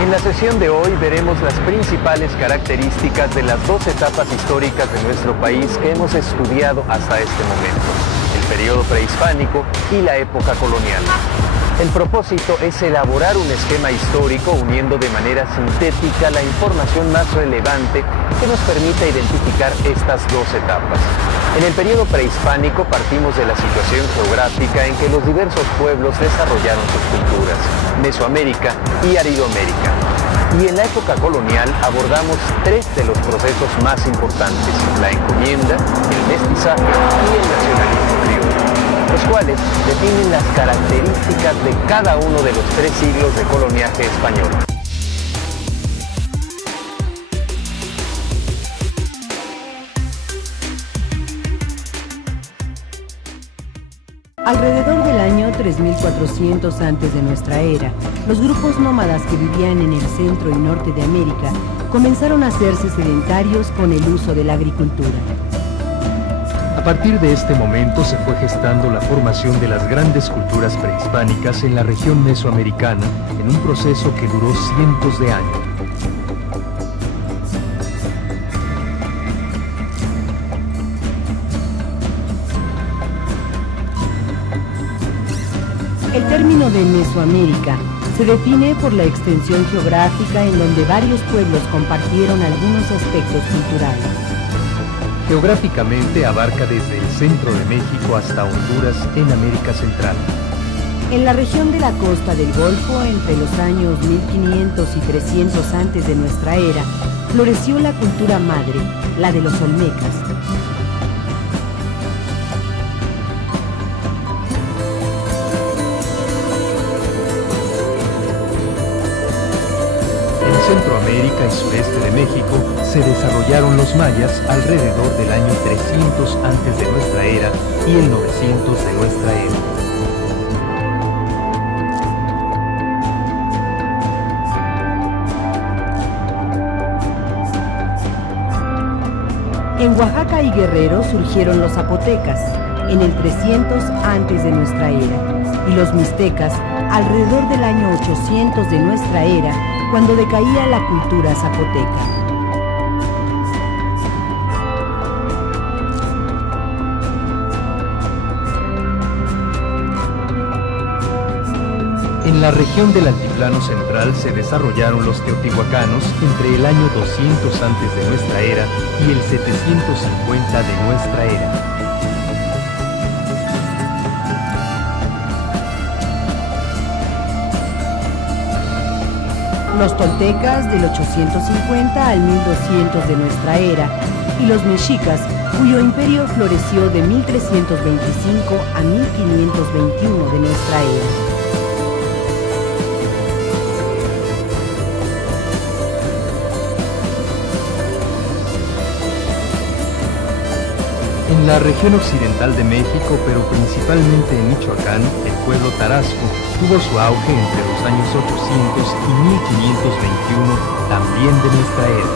En la sesión de hoy veremos las principales características de las dos etapas históricas de nuestro país que hemos estudiado hasta este momento, el periodo prehispánico y la época colonial. El propósito es elaborar un esquema histórico uniendo de manera sintética la información más relevante que nos permita identificar estas dos etapas. En el periodo prehispánico partimos de la situación geográfica en que los diversos pueblos desarrollaron sus culturas, Mesoamérica y Aridoamérica. Y en la época colonial abordamos tres de los procesos más importantes, la encomienda, el mestizaje y el nacionalismo criollo, los cuales definen las características de cada uno de los tres siglos de coloniaje español. Alrededor del año 3400 antes de nuestra era, los grupos nómadas que vivían en el centro y norte de América comenzaron a hacerse sedentarios con el uso de la agricultura. A partir de este momento se fue gestando la formación de las grandes culturas prehispánicas en la región mesoamericana en un proceso que duró cientos de años. El término de Mesoamérica se define por la extensión geográfica en donde varios pueblos compartieron algunos aspectos culturales. Geográficamente abarca desde el centro de México hasta Honduras en América Central. En la región de la costa del Golfo, entre los años 1500 y 300 antes de nuestra era, floreció la cultura madre, la de los olmecas. Centroamérica y sureste de México se desarrollaron los mayas alrededor del año 300 antes de nuestra era y el 900 de nuestra era. En Oaxaca y Guerrero surgieron los zapotecas en el 300 antes de nuestra era y los mixtecas alrededor del año 800 de nuestra era, cuando decaía la cultura zapoteca. En la región del Altiplano Central se desarrollaron los teotihuacanos entre el año 200 antes de nuestra era y el 750 de nuestra era. Los toltecas del 850 al 1200 de nuestra era y los mexicas, cuyo imperio floreció de 1325 a 1521 de nuestra era. En la región occidental de México, pero principalmente en Michoacán, el pueblo tarasco tuvo su auge entre los años 800 y 1521, también de nuestra era.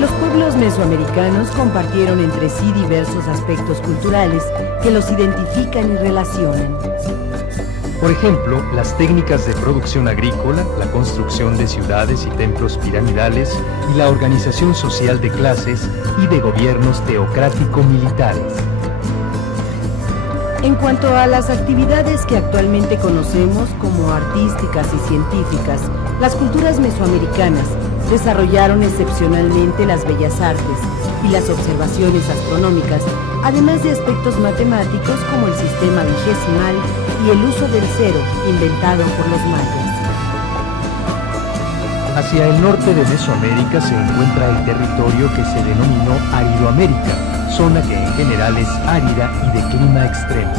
Los pueblos mesoamericanos compartieron entre sí diversos aspectos culturales que los identifican y relacionan. Por ejemplo, las técnicas de producción agrícola, la construcción de ciudades y templos piramidales y la organización social de clases y de gobiernos teocrático-militares. En cuanto a las actividades que actualmente conocemos como artísticas y científicas, las culturas mesoamericanas desarrollaron excepcionalmente las bellas artes y las observaciones astronómicas, además de aspectos matemáticos como el sistema vigesimal y el uso del cero, inventado por los mayas. Hacia el norte de Mesoamérica se encuentra el territorio que se denominó Aridoamérica, zona que en general es árida y de clima extremo.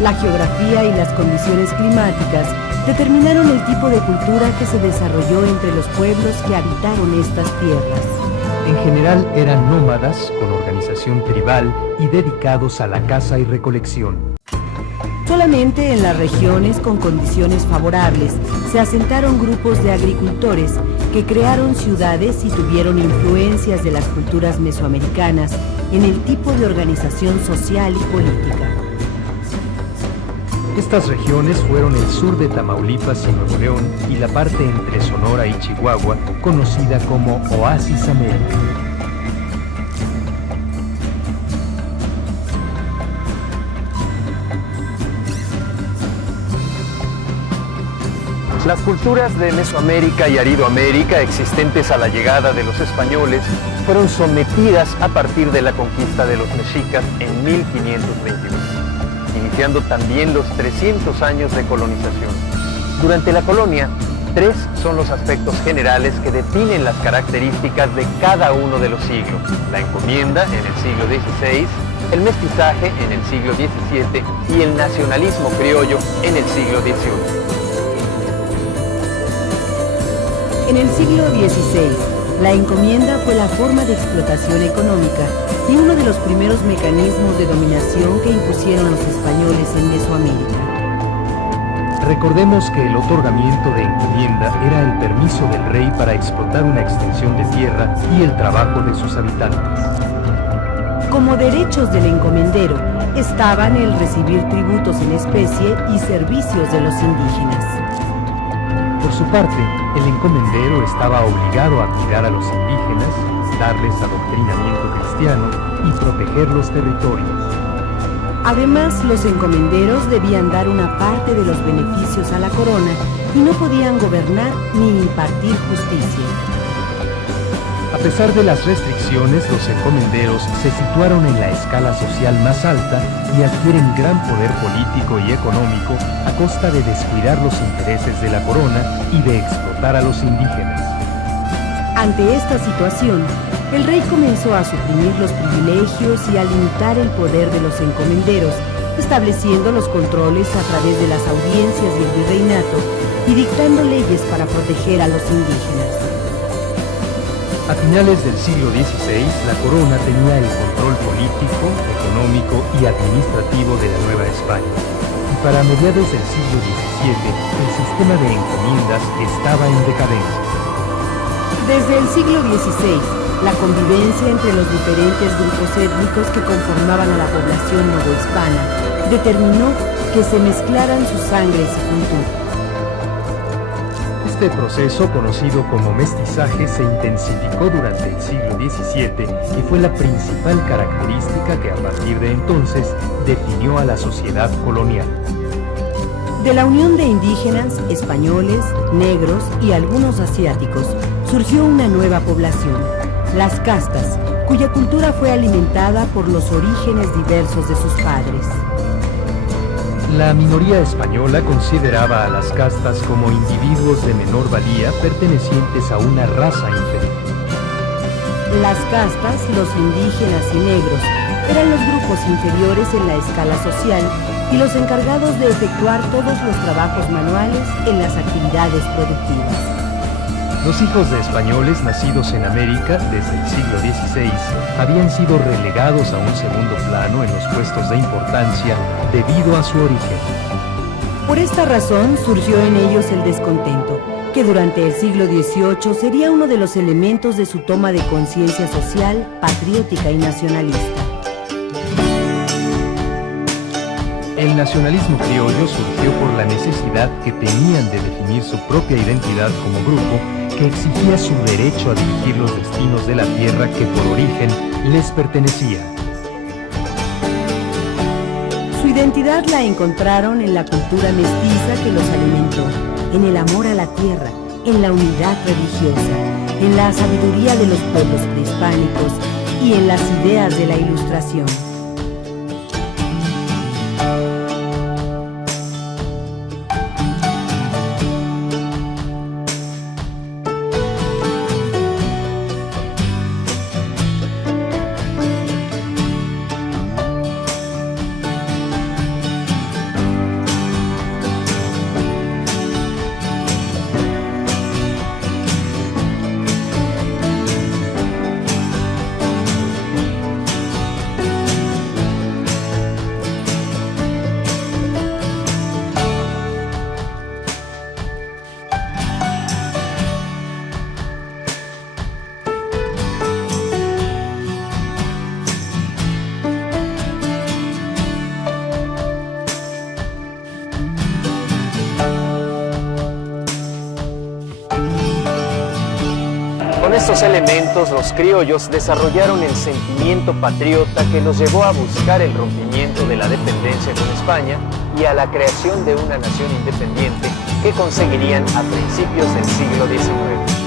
La geografía y las condiciones climáticas determinaron el tipo de cultura que se desarrolló entre los pueblos que habitaron estas tierras. En general eran nómadas, con organización tribal y dedicados a la caza y recolección. Solamente en las regiones con condiciones favorables se asentaron grupos de agricultores que crearon ciudades y tuvieron influencias de las culturas mesoamericanas en el tipo de organización social y política. Estas regiones fueron el sur de Tamaulipas y Nuevo León y la parte entre Sonora y Chihuahua, conocida como Oasis América. Las culturas de Mesoamérica y Aridoamérica, existentes a la llegada de los españoles, fueron sometidas a partir de la conquista de los mexicas en 1521, iniciando también los 300 años de colonización. Durante la colonia, 3 son los aspectos generales que definen las características de cada uno de los siglos: la encomienda en el siglo XVI, el mestizaje en el siglo XVII y el nacionalismo criollo en el siglo XVIII. En el siglo XVI, la encomienda fue la forma de explotación económica y uno de los primeros mecanismos de dominación que impusieron los españoles en Mesoamérica. Recordemos que el otorgamiento de encomienda era el permiso del rey para explotar una extensión de tierra y el trabajo de sus habitantes. Como derechos del encomendero estaban el recibir tributos en especie y servicios de los indígenas. Por su parte, el encomendero estaba obligado a cuidar a los indígenas, darles adoctrinamiento cristiano y proteger los territorios. Además, los encomenderos debían dar una parte de los beneficios a la corona y no podían gobernar ni impartir justicia. A pesar de las restricciones, los encomenderos se situaron en la escala social más alta y adquieren gran poder político y económico a costa de descuidar los intereses de la corona y de explotar a los indígenas. Ante esta situación, el rey comenzó a suprimir los privilegios y a limitar el poder de los encomenderos, estableciendo los controles a través de las audiencias y el virreinato y dictando leyes para proteger a los indígenas. A finales del siglo XVI, la corona tenía el control político, económico y administrativo de la Nueva España. Y para mediados del siglo XVII, el sistema de encomiendas estaba en decadencia. Desde el siglo XVI, la convivencia entre los diferentes grupos étnicos que conformaban a la población novohispana determinó que se mezclaran sus sangres y culturas. Este proceso, conocido como mestizaje, se intensificó durante el siglo XVII y fue la principal característica que a partir de entonces definió a la sociedad colonial. De la unión de indígenas, españoles, negros y algunos asiáticos, surgió una nueva población, las castas, cuya cultura fue alimentada por los orígenes diversos de sus padres. La minoría española consideraba a las castas como individuos de menor valía pertenecientes a una raza inferior. Las castas, los indígenas y negros, eran los grupos inferiores en la escala social y los encargados de efectuar todos los trabajos manuales en las actividades productivas. Los hijos de españoles nacidos en América desde el siglo XVI habían sido relegados a un segundo plano en los puestos de importancia debido a su origen. Por esta razón surgió en ellos el descontento, que durante el siglo XVIII sería uno de los elementos de su toma de conciencia social, patriótica y nacionalista. El nacionalismo criollo surgió por la necesidad que tenían de definir su propia identidad como grupo, que exigía su derecho a dirigir los destinos de la tierra que por origen les pertenecía. Su identidad la encontraron en la cultura mestiza que los alimentó, en el amor a la tierra, en la unidad religiosa, en la sabiduría de los pueblos prehispánicos y en las ideas de la Ilustración. estos elementos, los criollos desarrollaron el sentimiento patriota que los llevó a buscar el rompimiento de la dependencia con España y a la creación de una nación independiente que conseguirían a principios del siglo XIX.